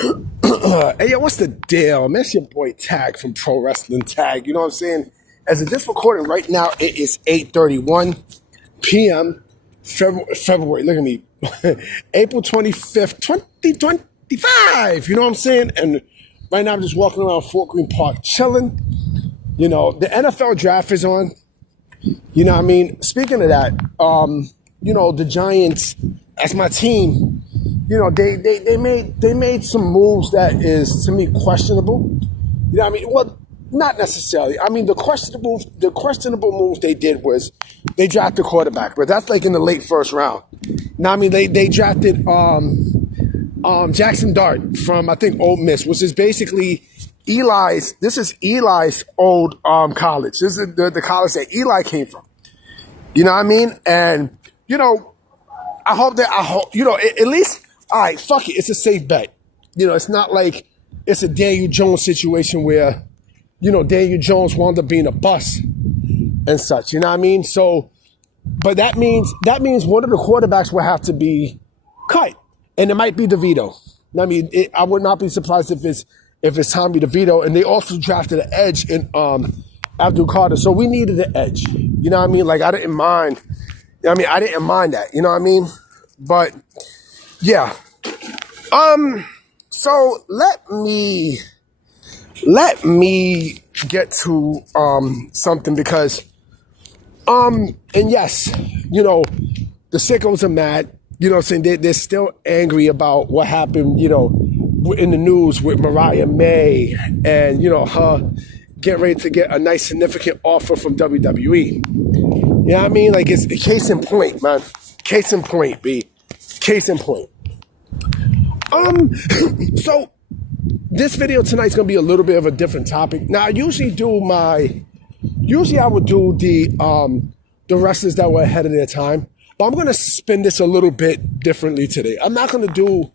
Hey, yo, what's the deal? Man, it's your boy Tag from Pro Wrestling Tag. You know what I'm saying? As of this recording right now, it is 8:31 p.m. February. Look at me. April 25th, 2025. You know what I'm saying? And right now I'm just walking around Fort Greene Park chilling. You know, the NFL draft is on. You know what I mean? Speaking of that, the Giants, as my team, they made some moves that is, to me, questionable. You know what I mean? Well, not necessarily. I mean, the questionable moves they did was they drafted a quarterback, but that's like in the late first round. Now, I mean, they drafted Jackson Dart from, I think, Ole Miss, which is basically This is Eli's old college. This is the college that Eli came from. You know what I mean? And, I hope, at least, all right, fuck it. It's a safe bet. It's not like it's a Daniel Jones situation where, Daniel Jones wound up being a bust and such. You know what I mean? So, but that means one of the quarterbacks will have to be cut. And it might be DeVito. I mean, I would not be surprised if it's Tommy DeVito. And they also drafted an edge in Abdul Carter. So we needed an edge. You know what I mean? Like, I didn't mind that. You know what I mean? But yeah. So let me get to something because and yes, the sickos are mad. You know what I'm saying? They're still angry about what happened, in the news with Mariah May and, her getting ready to get a nice significant offer from WWE. You know what I mean? Like, it's case in point, man. Case in point, B. Case in point. So this video tonight's gonna be a little bit of a different topic. Now, I would do the wrestlers that were ahead of their time, but I'm gonna spin this a little bit differently today. I'm not gonna do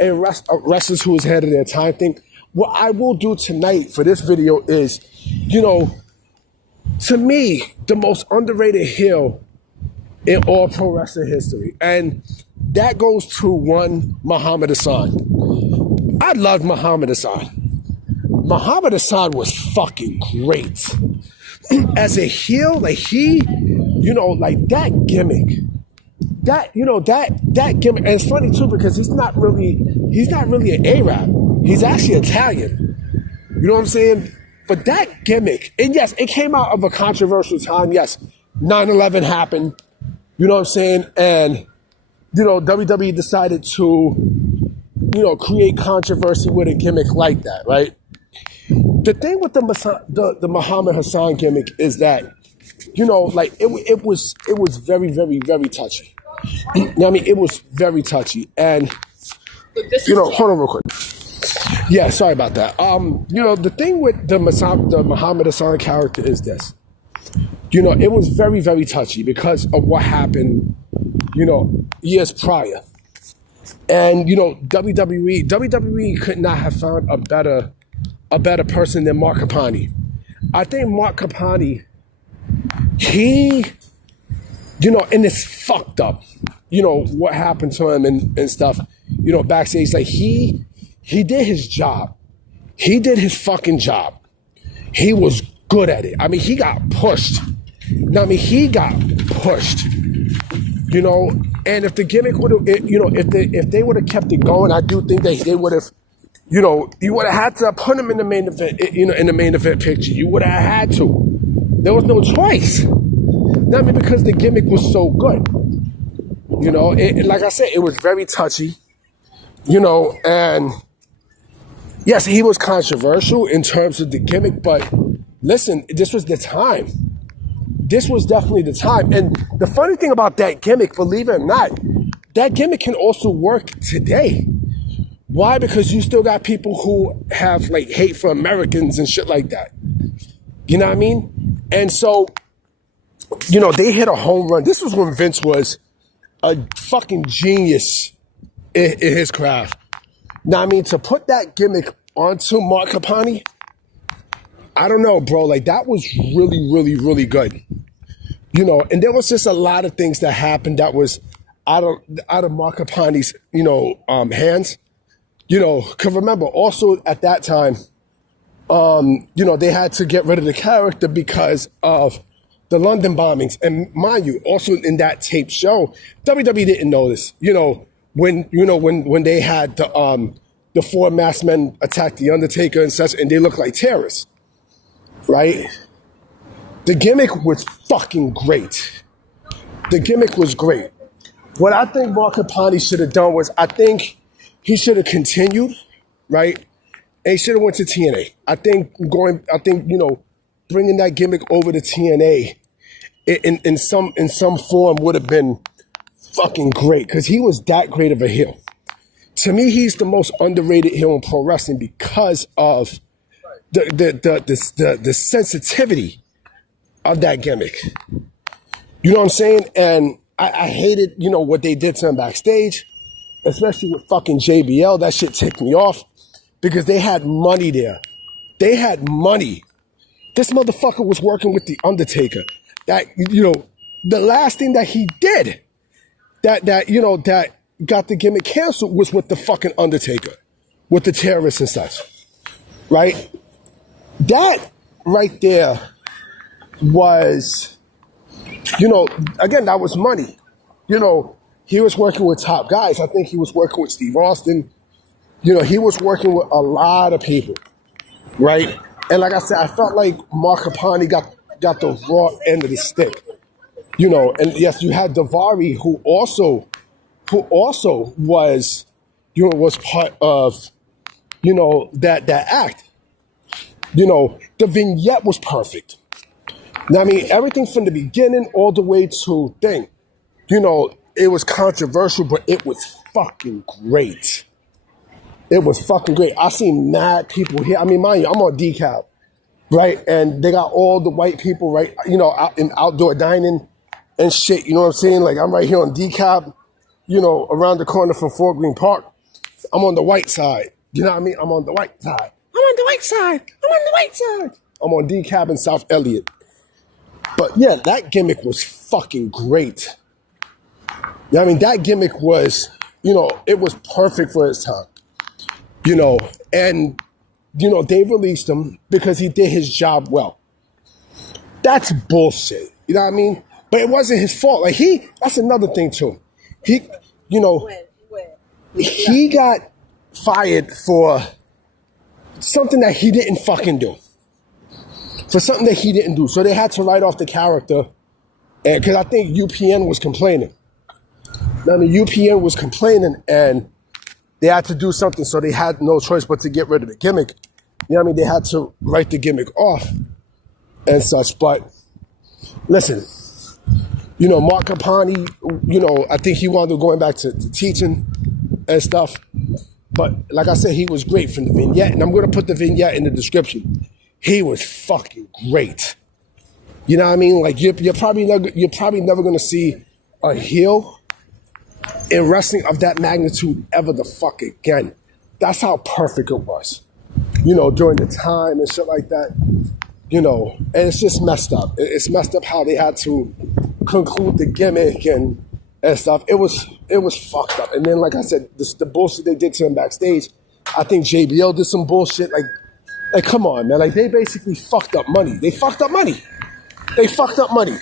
a wrestlers who is ahead of their time thing. What I will do tonight for this video is, to me, the most underrated heel in all pro wrestling history. And that goes to one Muhammad Hassan. I loved Muhammad Hassan. Muhammad Hassan was fucking great. As a heel, like like that gimmick. That gimmick. And it's funny too, because he's not really an Arab. He's actually Italian. You know what I'm saying? But that gimmick, and yes, it came out of a controversial time. Yes, 9/11 happened. You know what I'm saying? And, WWE decided to, create controversy with a gimmick like that, right? The thing with the Muhammad Hassan gimmick is that, it was very, very, very touchy. You know what I mean? It was very touchy. And, hold on real quick. Yeah, sorry about that. The thing with the Muhammad Hassan character is this. It was very, very touchy because of what happened, years prior. And, WWE could not have found a better person than Mark Capani. I think Mark Capani, he, and it's fucked up, what happened to him and stuff, backstage. Like, he did his job. He did his fucking job. He was good at it. I mean, he got pushed. And if the gimmick would have, if they would have kept it going, I do think they would have, you would have had to put him in the main event, in the main event picture. You would have had to. There was no choice. Because the gimmick was so good. Like I said, it was very touchy, and yes, he was controversial in terms of the gimmick, but listen, this was the time. This was definitely the time. And the funny thing about that gimmick, believe it or not, that gimmick can also work today. Why? Because you still got people who have like hate for Americans and shit like that. You know what I mean? And so, they hit a home run. This was when Vince was a fucking genius in his craft. Now, I mean, to put that gimmick onto Mark Capani, I don't know, bro. Like, that was really, really, really good. And there was just a lot of things that happened that was out of Mark Capani's, hands. You know, because remember, also at that time, you know, they had to get rid of the character because of the London bombings. And mind you, also in that tape show, WWE didn't know this. You know, when they had the four masked men attack the Undertaker and such, and they look like terrorists, right? The gimmick was fucking great. The gimmick was great. What I think Mark Capani should have done was, I think he should have continued, right? And he should have went to TNA. I think, you know, bringing that gimmick over to TNA in some form would have been fucking great, because he was that great of a heel. To me, he's the most underrated heel in pro wrestling because of the sensitivity of that gimmick. You know what I'm saying? And I hated, you know, what they did to him backstage, especially with fucking JBL. That shit ticked me off because they had money there. They had money. This motherfucker was working with the Undertaker. That, you know, the last thing that he did that you know, that got the gimmick canceled was with the fucking Undertaker, with the terrorists and such, right? That right there was, you know, again, that was money. You know, he was working with top guys. I think he was working with Steve Austin. You know, he was working with a lot of people, right? And like I said, I felt like Mark Capani got the raw end of the stick. You know, and yes, you had Daivari, who also was, you know, was part of, you know, that act. You know, the vignette was perfect. Now, I mean, everything from the beginning all the way to thing, you know, it was controversial, but it was fucking great. It was fucking great. I seen mad people here. I mean, mind you, I'm on decal, right? And they got all the white people, right, you know, out in outdoor dining and shit, you know what I'm saying? Like, I'm right here on DeKalb, you know, around the corner from Fort Greene Park. I'm on the white side. You know what I mean? I'm on the white side. I'm on the white side. I'm on the white side. I'm on DeKalb in South Elliott. But yeah, that gimmick was fucking great. You know what I mean? That gimmick was, you know, it was perfect for its time. You know, and, you know, they released him because he did his job well. That's bullshit. You know what I mean? But it wasn't his fault. Like, that's another thing too. He, you know, he got fired for something that he didn't fucking do. For something that he didn't do. So they had to write off the character. And because I think UPN was complaining. I mean, UPN was complaining and they had to do something. So they had no choice but to get rid of the gimmick. You know what I mean? They had to write the gimmick off and such. But listen, you know, Mark Capani, you know, I think he wanted to going back to teaching and stuff. But like I said, he was great from the vignette. And I'm going to put the vignette in the description. He was fucking great. You know what I mean? Like, you're probably never going to see a heel in wrestling of that magnitude ever the fuck again. That's how perfect it was. You know, during the time and shit like that. You know, and it's just messed up. It's messed up how they had to conclude the gimmick and stuff. It was fucked up. And then, like I said, the bullshit they did to him backstage. I think JBL did some bullshit. Like, come on, man. Like, they basically fucked up money. They fucked up money. They fucked up money.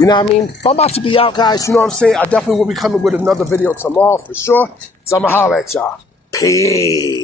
You know what I mean? But I'm about to be out, guys. You know what I'm saying? I definitely will be coming with another video tomorrow for sure. So I'm going to holler at y'all. Peace.